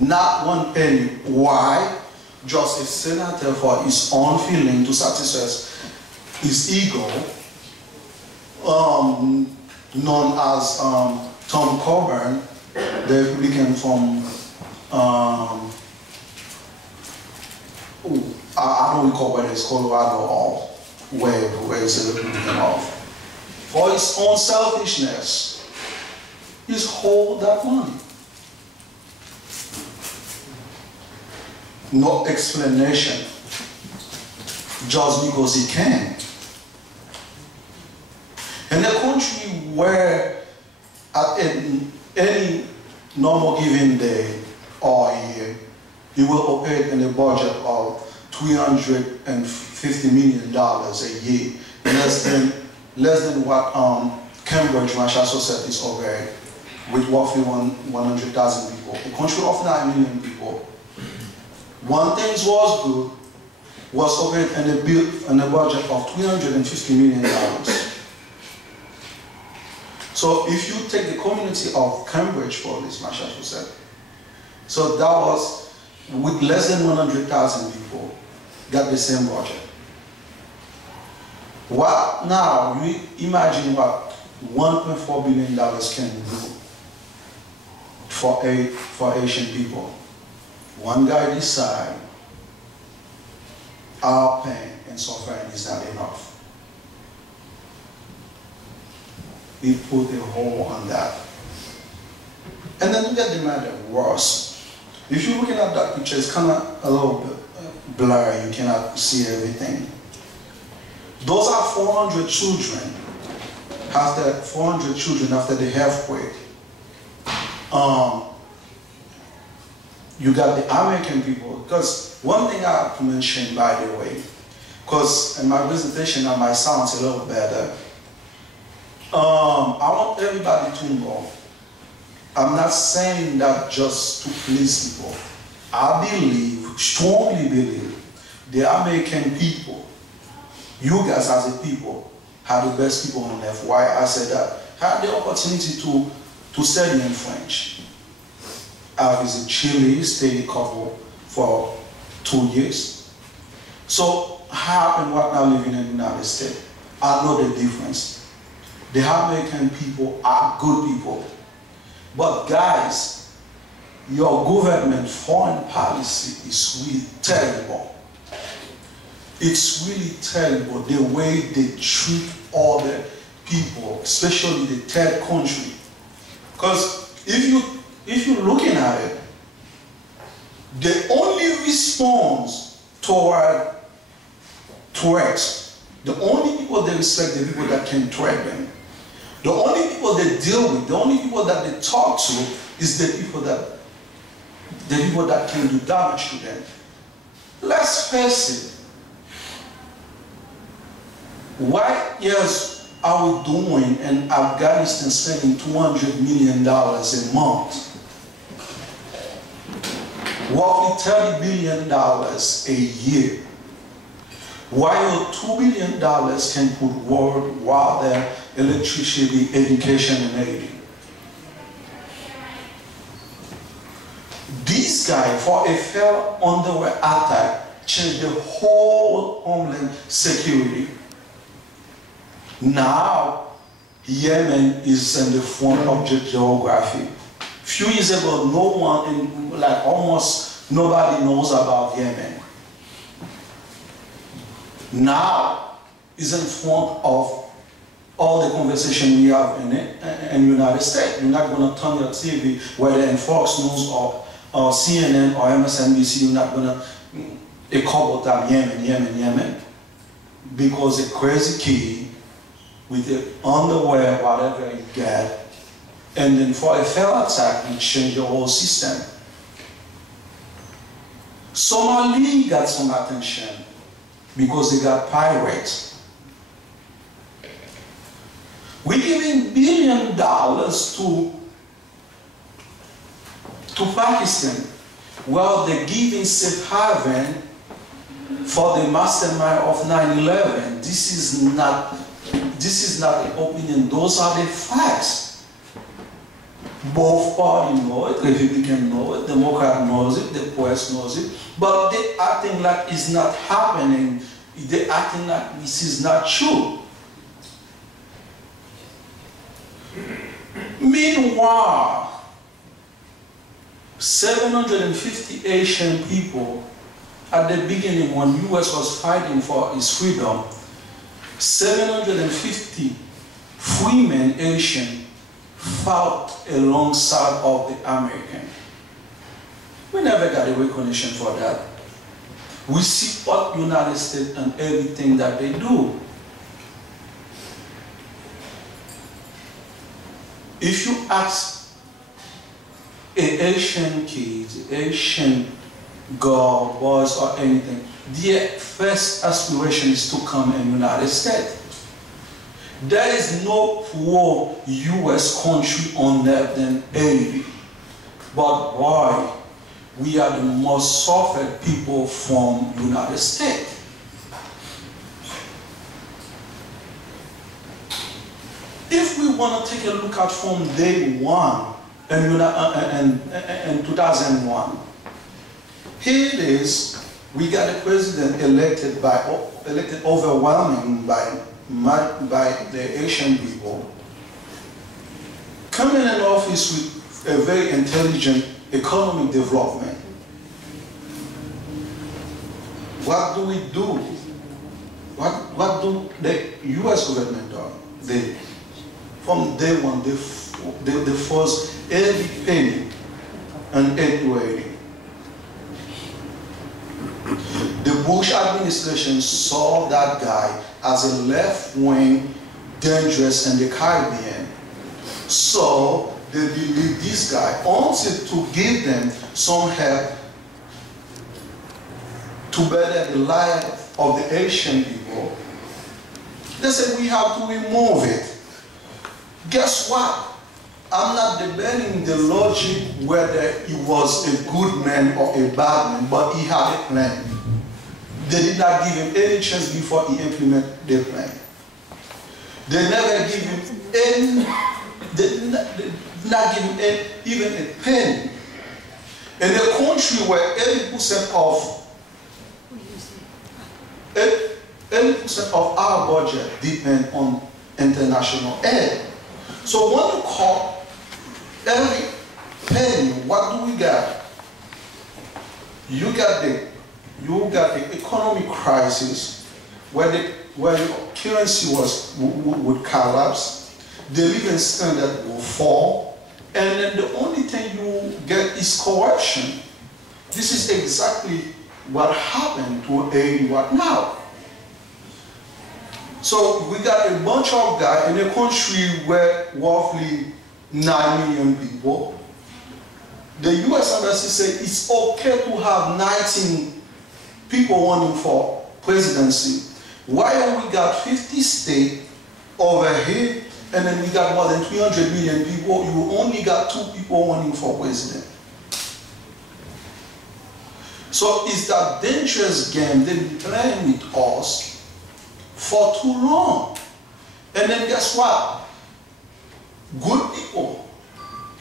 Not one penny. Why? Just a senator for his own feeling to satisfy his ego, known as Tom Coburn, the Republican from, I don't recall whether it's Colorado or where is the Republican of. For his own selfishness, he's hold that money. No explanation, just because he can. In a country where at any normal given day or year, you will operate in a budget of $350 million a year, less than what Cambridge, Massachusetts, is operating, with roughly 100,000 people. A country of 9 million people. One thing was good, was operating in a budget of $350 million. So if you take the community of Cambridge, for this, Massachusetts, so that was, with less than 100,000 people, got the same budget. What now, you imagine what $1.4 billion can do for Asian people. One guy decides our pain and suffering is not enough. He put a hole on that. And then to get the matter worse, if you're looking at that picture, it's kind of a little bit blurry, you cannot see everything. Those are 400 children after the earthquake. You got the American people, because one thing I have to mention, by the way, because in my presentation I might sound a little better. I want everybody to know, I'm not saying that just to please people. I believe, strongly believe, the American people, you guys as a people, are the best people on earth. Why I said that? I had the opportunity to study in French. I visited Chile, stayed a couple for 2 years. So how and what now living in the United States, I know the difference. The American people are good people. But guys, your government foreign policy is really terrible. It's really terrible the way they treat other people, especially the third country. Because if you're looking at it, the only response toward threats, the only people they respect, the people that can threat them. The only people they deal with, the only people that they talk to, is the people that can do damage to them. Let's face it. What years are we doing in Afghanistan spending $200 million a month? Roughly $30 billion a year. While $2 billion can put world water, electricity, education, and aid. This guy, for a failed underwear attack, changed the whole homeland security. Now, Yemen is in the front of the geography. Few years ago, no one, like almost nobody knows about Yemen. Now, is in front of all the conversation we have in the United States. You're not going to turn your TV, whether in Fox News or CNN or MSNBC, you're not going to couple time Yemen, because a crazy kid with the underwear, whatever you get, and then for a failed attack, you change the whole system. Somali got some attention because they got pirates. We're giving $1 billion to Pakistan. Well, they're giving safe haven for the mastermind of 9/11. This is not an opinion, those are the facts. $1 Both parties know it, Republican know it, Democrat knows it, the press knows it, but they acting like it's not happening. They acting like this is not true. Meanwhile, 750 Asian people at the beginning when US was fighting for its freedom, 750 freemen Asian fought alongside of the American. We never got a recognition for that. We support United States and everything that they do. If you ask an Asian kid, Asian girl, boys or anything, their first aspiration is to come in the United States. There is no pro-US country on earth than Haiti. But why? We are the most suffered people from the United States. If we want to take a look at from day one in 2001, here it is, we got a president elected overwhelming by the Asian people, coming in office with a very intelligent economic development. What do we do? What do the US government do? From day one, they force every penny and every. The Bush administration saw that guy as a left-wing, dangerous in the Caribbean. So they believe this guy wanted to give them some help to better the life of the Asian people. They said we have to remove it. Guess what? I'm not debating the logic whether he was a good man or a bad man, but he had a plan. They did not give him any chance before he implemented their plan. They never give him any, they did not give him even a penny. In a country where 80% of our budget depend on international aid. So when you call every penny, what do we got? You got the economic crisis where the currency would collapse, the living standard will fall, and then the only thing you get is corruption. This is exactly what happened to Haiti right now. So we got a bunch of guys in a country where roughly 9 million people. The US embassy said it's okay to have 19 people running for presidency. While we got 50 states over here, and then we got more than 300 million people, you only got 2 people running for president. So it's that dangerous game they've been playing with us for too long. And then guess what? Good people,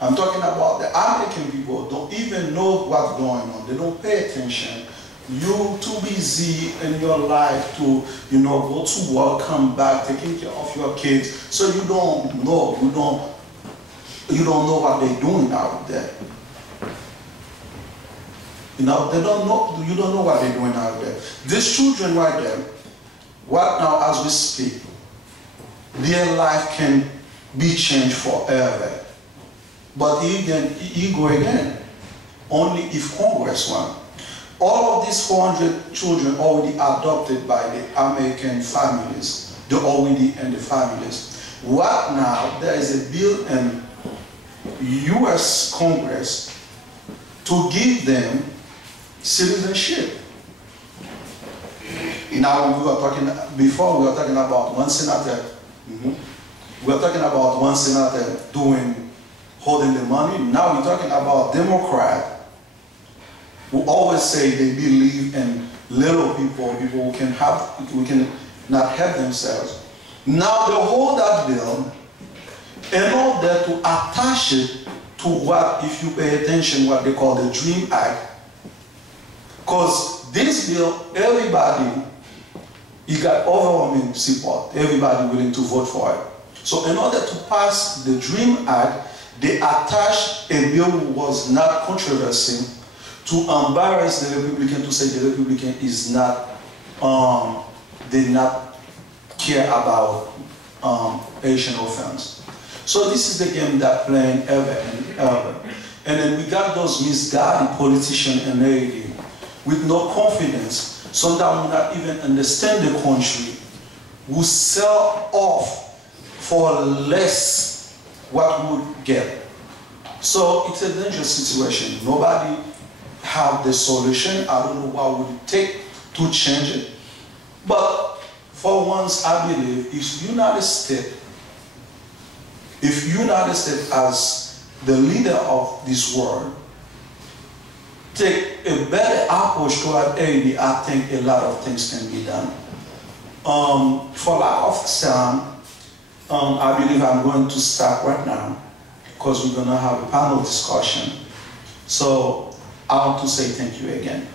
I'm talking about the American people, don't even know what's going on. They don't pay attention. You're too busy in your life to, go to work, come back, taking care of your kids. So you don't know. You don't know what they're doing out there. They don't know. You don't know what they're doing out there. These children right there, right now as we speak, their life can be changed forever. But he go again, only if Congress wants. All of these 400 children already adopted by the American families. They're already in the families. Right now, there is a bill in US Congress to give them citizenship. Now, before we were talking about one senator. We were talking about one senator holding the money. Now we're talking about Democrats who always say they believe in little people who can not help themselves. Now they hold that bill in order to attach it to what, if you pay attention, what they call the Dream Act. Because this bill, everybody, it got overwhelming support, everybody willing to vote for it. So in order to pass the Dream Act, they attached a bill that was not controversial to embarrass the Republican, to say the Republican is not, they not care about Asian offense. So this is the game that playing ever and ever. And then we got those misguided politicians in Haiti with no confidence, sometimes we not even understand the country, who sell off for less what we would get. So it's a dangerous situation. Nobody have the solution. I don't know what would it take to change it. But for once, I believe if United States as the leader of this world take a better approach toward Haiti, I think a lot of things can be done. For lack of time, I believe I'm going to start right now because we're going to have a panel discussion. So I want to say thank you again.